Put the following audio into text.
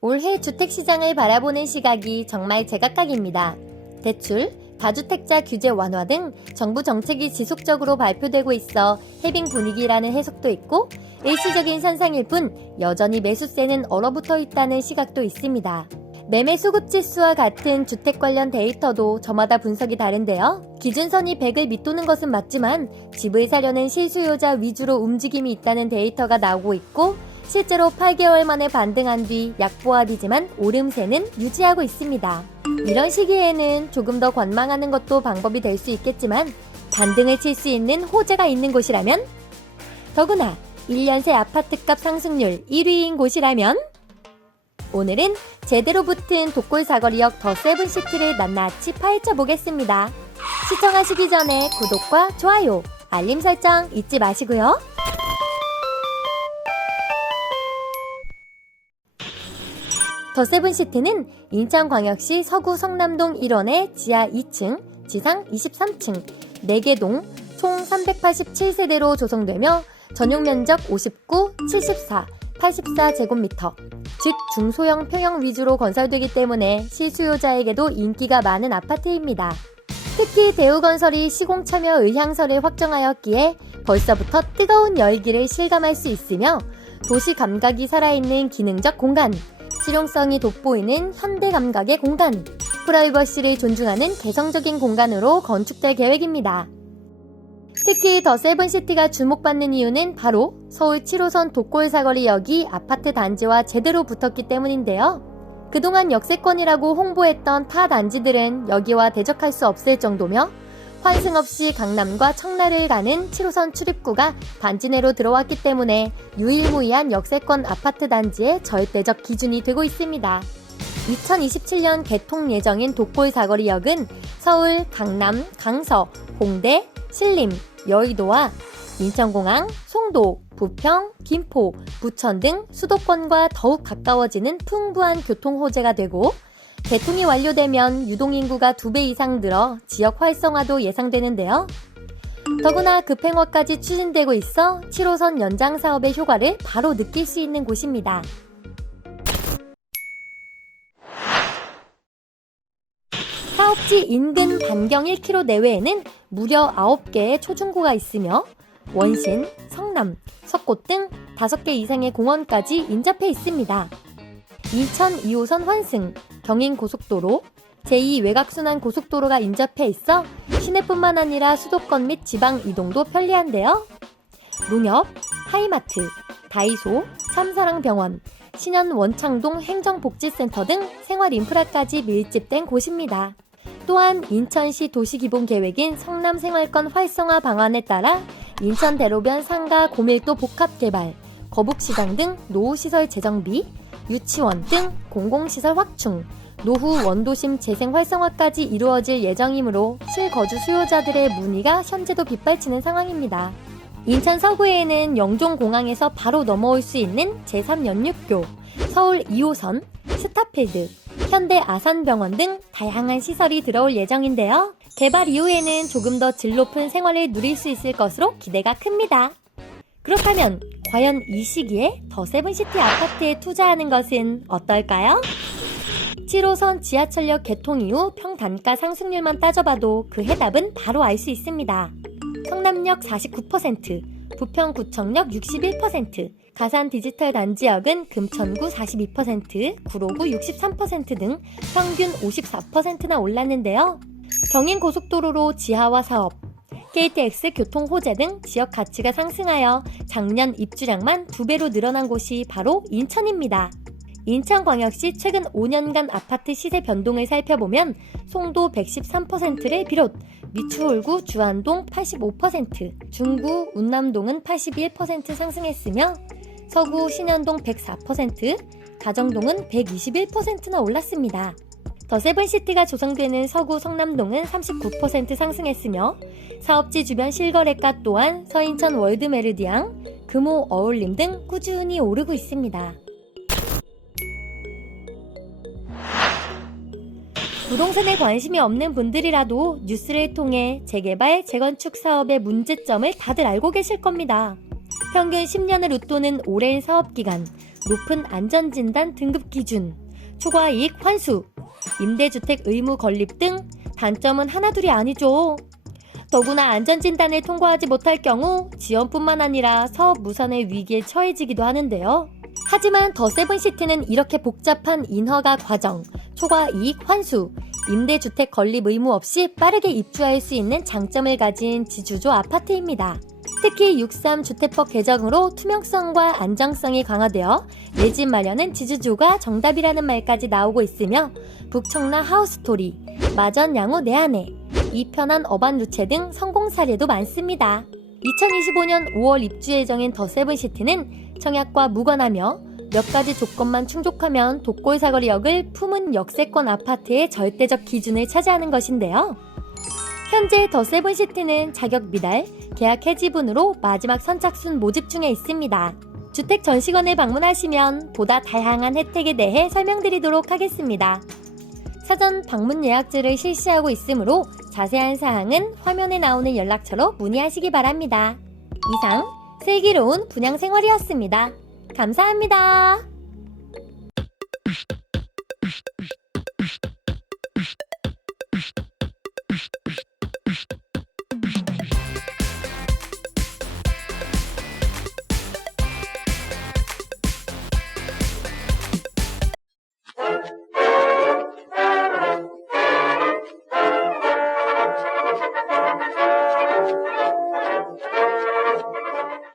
올해 주택시장을 바라보는 시각이 정말 제각각입니다. 대출, 다주택자 규제 완화 등 정부 정책이 지속적으로 발표되고 있어 해빙 분위기라는 해석도 있고 일시적인 현상일 뿐 여전히 매수세는 얼어붙어 있다는 시각도 있습니다. 매매 수급 지수와 같은 주택 관련 데이터도 저마다 분석이 다른데요. 기준선이 100을 밑도는 것은 맞지만 집을 사려는 실수요자 위주로 움직임이 있다는 데이터가 나오고 있고 실제로 8개월 만에 반등한 뒤 약보합이지만 오름세는 유지하고 있습니다. 이런 시기에는 조금 더 관망하는 것도 방법이 될 수 있겠지만 반등을 칠 수 있는 호재가 있는 곳이라면 더구나 1년 새 아파트값 상승률 1위인 곳이라면 오늘은 제대로 붙은 독골 사거리역 더 세븐시티를 낱낱이 파헤쳐 보겠습니다. 시청하시기 전에 구독과 좋아요, 알림 설정 잊지 마시고요. 더 세븐시티는 인천광역시 서구 성남동 1원의 지하 2층, 지상 23층, 4개 동, 총 387세대로 조성되며 전용 면적 59, 74, 84제곱미터, 즉 중소형 평형 위주로 건설되기 때문에 실수요자에게도 인기가 많은 아파트입니다. 특히 대우건설이 시공참여 의향서를 확정하였기에 벌써부터 뜨거운 열기를 실감할 수 있으며 도시 감각이 살아있는 기능적 공간, 실용성이 돋보이는 현대 감각의 공간, 프라이버시를 존중하는 개성적인 공간으로 건축될 계획입니다. 특히 더 세븐시티가 주목받는 이유는 바로 서울 7호선 독골사거리역이 아파트 단지와 제대로 붙었기 때문인데요. 그동안 역세권이라고 홍보했던 타 단지들은 여기와 대적할 수 없을 정도며 환승 없이 강남과 청라를 가는 7호선 출입구가 단지 내로 들어왔기 때문에 유일무이한 역세권 아파트 단지의 절대적 기준이 되고 있습니다. 2027년 개통 예정인 독골사거리역은 서울, 강남, 강서, 홍대, 신림, 여의도와 인천공항, 송도, 부평, 김포, 부천 등 수도권과 더욱 가까워지는 풍부한 교통 호재가 되고 개통이 완료되면 유동인구가 2배 이상 늘어 지역 활성화도 예상되는데요. 더구나 급행화까지 추진되고 있어 7호선 연장 사업의 효과를 바로 느낄 수 있는 곳입니다. 사업지 인근 반경 1km 내외에는 무려 9개의 초중고가 있으며 원신, 성남, 석곡 등 5개 이상의 공원까지 인접해 있습니다. 인천 2호선 환승, 경인고속도로, 제2 외곽순환고속도로가 인접해 있어 시내뿐만 아니라 수도권 및 지방 이동도 편리한데요. 농협, 하이마트, 다이소, 참사랑병원, 신현 원창동 행정복지센터 등 생활 인프라까지 밀집된 곳입니다. 또한 인천시 도시기본계획인 성남생활권 활성화 방안에 따라 인천 대로변 상가 고밀도 복합개발, 거북시장 등 노후시설 재정비, 유치원 등 공공시설 확충, 노후 원도심 재생 활성화까지 이루어질 예정이므로 실거주 수요자들의 문의가 현재도 빗발치는 상황입니다. 인천 서구에는 영종공항에서 바로 넘어올 수 있는 제3연륙교, 서울 2호선, 스타필드, 현대 아산병원 등 다양한 시설이 들어올 예정인데요. 개발 이후에는 조금 더 질 높은 생활을 누릴 수 있을 것으로 기대가 큽니다. 그렇다면 과연 이 시기에 더 세븐시티 아파트에 투자하는 것은 어떨까요? 7호선 지하철역 개통 이후 평단가 상승률만 따져봐도 그 해답은 바로 알 수 있습니다. 성남역 49%, 부평구청역 61%, 가산 디지털 단지역은 금천구 42%, 구로구 63% 등 평균 54%나 올랐는데요. 경인고속도로로 지하화 사업, KTX 교통 호재 등 지역 가치가 상승하여 작년 입주량만 2배로 늘어난 곳이 바로 인천입니다. 인천광역시 최근 5년간 아파트 시세 변동을 살펴보면 송도 113%를 비롯 미추홀구 주안동 85%, 중구 운남동은 81% 상승했으며 서구 신현동 104%, 가정동은 121%나 올랐습니다. 더 세븐시티가 조성되는 서구 성남동은 39% 상승했으며 사업지 주변 실거래가 또한 서인천 월드메르디앙, 금호 어울림 등 꾸준히 오르고 있습니다. 부동산에 관심이 없는 분들이라도 뉴스를 통해 재개발, 재건축 사업의 문제점을 다들 알고 계실 겁니다. 평균 10년을 웃도는 오랜 사업기간, 높은 안전진단 등급 기준, 초과이익 환수, 임대주택 의무 건립 등 단점은 하나둘이 아니죠. 더구나 안전진단을 통과하지 못할 경우 지연뿐만 아니라 사업 무산의 위기에 처해지기도 하는데요. 하지만 더 세븐시티는 이렇게 복잡한 인허가 과정, 초과이익 환수, 임대주택 건립 의무 없이 빠르게 입주할 수 있는 장점을 가진 지주조 아파트입니다. 특히 63 주택법 개정으로 투명성과 안정성이 강화되어 내 집 마련은 지주조가 정답이라는 말까지 나오고 있으며 북청라 하우스토리, 마전 양호 내한해, 이편한 어반 루체 등 성공 사례도 많습니다. 2025년 5월 입주 예정인 더 세븐시티는 청약과 무관하며 몇 가지 조건만 충족하면 독골사거리역을 품은 역세권 아파트의 절대적 기준을 차지하는 것인데요. 현재 더 세븐시티는 자격 미달, 계약 해지분으로 마지막 선착순 모집 중에 있습니다. 주택 전시관을 방문하시면 보다 다양한 혜택에 대해 설명드리도록 하겠습니다. 사전 방문 예약제를 실시하고 있으므로 자세한 사항은 화면에 나오는 연락처로 문의하시기 바랍니다. 이상 슬기로운 분양생활이었습니다. 감사합니다.